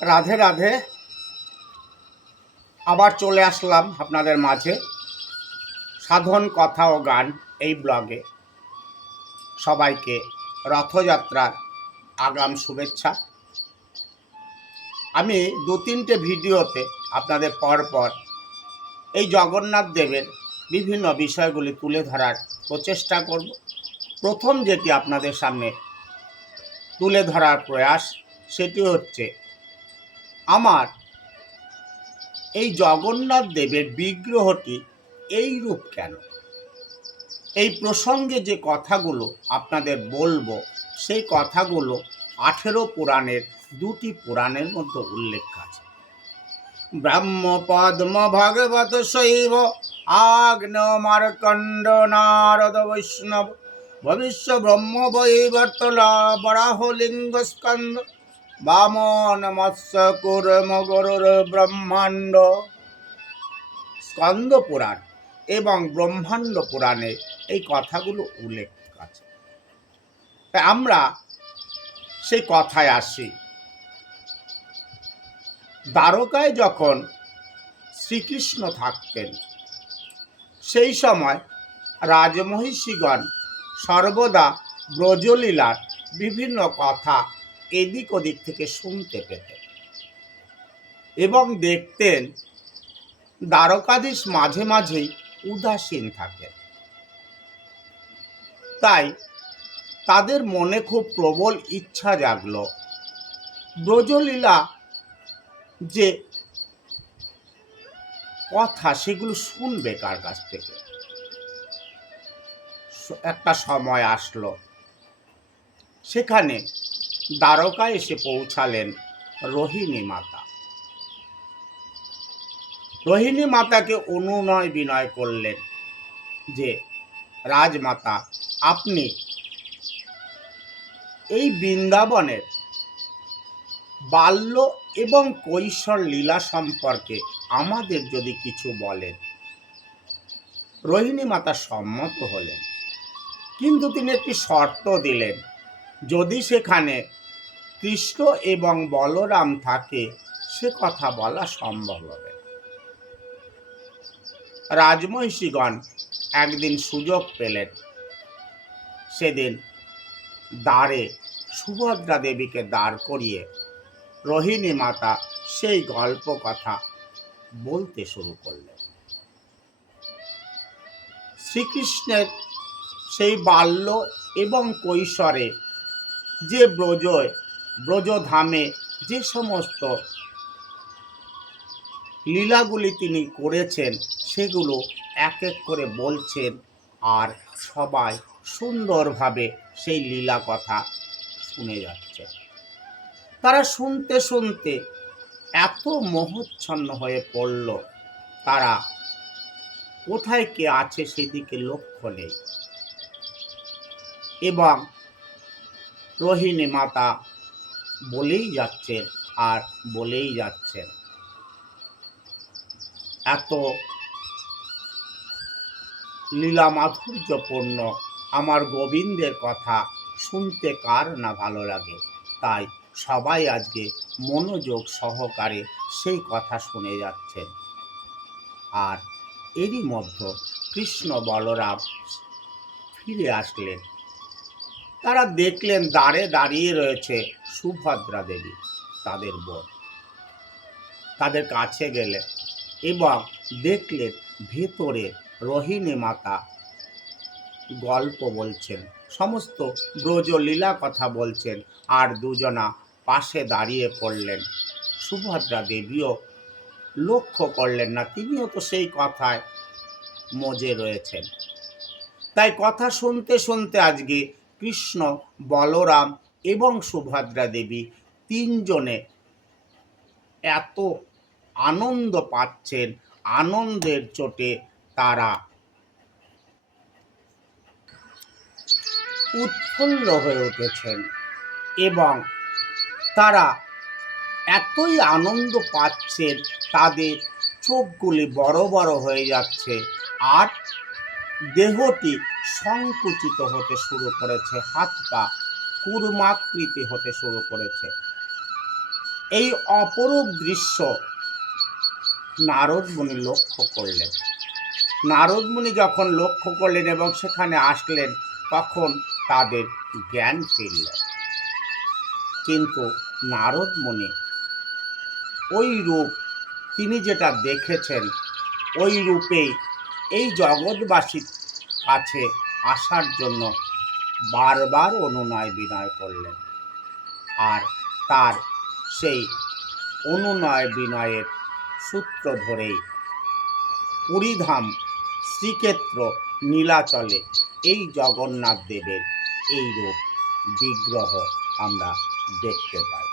রাধে রাধে। আবার চলে আসলাম আপনাদের মাঝে। সাধন, কথা ও গান এই ব্লগে। সবাইকে রথযাত্রার আগাম শুভেচ্ছা। আমি দু তিনটে ভিডিওতে আপনাদের পরপর এই জগন্নাথ দেবের বিভিন্ন বিষয়গুলি তুলে ধরার প্রচেষ্টা করব। প্রথম যেটি আপনাদের সামনে তুলে ধরার প্রয়াস, সেটি হচ্ছে আমার। এই জগন্নাথ দেবের বিগ্রহটি এই রূপ কেন? এই প্রসঙ্গে যে কথাগুলো আপনাদের বলব, সেই কথাগুলো আঠেরো পুরাণের দুটি পুরাণের মধ্যে উল্লেখ আছে। ব্রহ্ম পদ্ম ভগবত শৈব আগ্ন মার্কণ্ড নারদ বৈষ্ণব, ভবিষ্য ব্রহ্ম বৈবর্তলা বরাহ লিঙ্গ স্কন্দ বামন মৎস্য কুর্ম গরুর ব্রহ্মাণ্ড স্কন্দ পুরাণ এবং ব্রহ্মাণ্ড পুরাণে এই কথাগুলো উল্লেখ আছে। আমরা সেই কথায় আসি। দ্বারকায় যখন শ্রীকৃষ্ণ থাকতেন, সেই সময় রাজমহিষীগণ সর্বদা ব্রজলীলার বিভিন্ন কথা এদিক ওদিক থেকে শুনতে পেতেন। এবং দেখতেন দ্বারকাধীশ মাঝে মাঝেই উদাসীন থাকেন। তাই তাদের মনে খুব প্রবল ইচ্ছা জাগল। ব্রজলীলা যে কথা সেগুলো শুনবে কার কাছ থেকে? একটা সময় আসলো। সেখানে দ্বারকা এসে পৌঁছালেন রোহিণী মাতা। রোহিণী মাতাকে অনুনয় বিনয় করলেন যে, রাজমাতা, আপনি এই বৃন্দাবনের বাল্য এবং কৈশোর লীলা সম্পর্কে আমাদের যদি কিছু বলেন। রোহিণী মাতা সম্মত হলেন। কিন্তু তিনি একটি শর্ত দিলেন, যদি সেখানে কৃষ্ণ এবং বলরাম থাকে, সে কথা বলা সম্ভব হবে। রাজমহিষীগণ একদিন সুযোগ পেলেন। সেদিন দ্বারে সুভদ্রা দেবীকে দাঁড় করিয়ে রোহিণী মাতা সেই গল্প কথা বলতে শুরু করলেন। শ্রীকৃষ্ণের সেই বাল্য এবং কৈশোরে যে ব্রজয় ব্রজধামে যে সমস্ত লীলাগুলি তিনি করেছেন, সেগুলো এক এক করে বলছেন আর সবাই সুন্দরভাবে সেই লীলা কথা শুনে যাচ্ছে। তারা শুনতে শুনতে এত মোহচ্ছন্ন হয়ে পড়ল, তারা কোথায় কে আছে সেদিকে লক্ষ্য নেই। এবং রোহিণী মাতা বলেই যাচ্ছেন আর বলেই যাচ্ছেন। এত লীলা মাধুর্যপূর্ণ আমার গোবিন্দের কথা শুনতে কার না ভালো লাগে? তাই সবাই আজকে মনোযোগ সহকারে সেই কথা শুনে যাচ্ছেন। আর এরই মধ্যে কৃষ্ণ বলরাম ফিরে আসলেন। তারা দেখলেন দাঁড়ে দাঁড়িয়ে রয়েছে সুভদ্রা দেবী, তাদের বোন তাদের কাছে গেলে এবং দেখলেন ভেতরে রোহিণী মাতা গল্প বলছেন, সমস্ত ব্রজলীলা কথা বলছেন আর দুজনা পাশে দাঁড়িয়ে পড়লেন। সুভদ্রা দেবীও লক্ষ্য করলেন না, তিনিও তো সেই কথায় মজে রয়েছেন। তাই কথা শুনতে শুনতে আজকে কৃষ্ণ বলরাম এবং সুভদ্রা দেবী তিনজনে এত আনন্দ পাচ্ছেন, আনন্দের চোটে তারা উৎফুল্ল হয়ে উঠেছেন এবং তারা এতই আনন্দ পাচ্ছেন, তাদের চোখগুলি বড় বড় হয়ে যাচ্ছে আর দেহটি সংকুচিত হতে শুরু করেছে হাত পা কুর্মাকৃতি হতে শুরু করেছে। এই অপরূপ দৃশ্য নারদ মুনি লক্ষ্য করলেন। নারদ মুনি যখন লক্ষ্য করলেন এবং সেখানে আসলেন, তখন তাদের জ্ঞান ফিরল। কিন্তু নারদ মুনি ওই রূপ তিনি যেটা দেখেছেন, ওই রূপেই এই জগৎবাসীর কাছে আসার জন্য বারবার অনুনয় বিনয় করলেন। আর তার সেই অনুনয় বিনয়ের সূত্র ধরেই পুরীধাম শ্রীক্ষেত্র, নীলাচলে এই জগন্নাথ দেবের এই রূপ বিগ্রহ আমরা দেখতে পাই।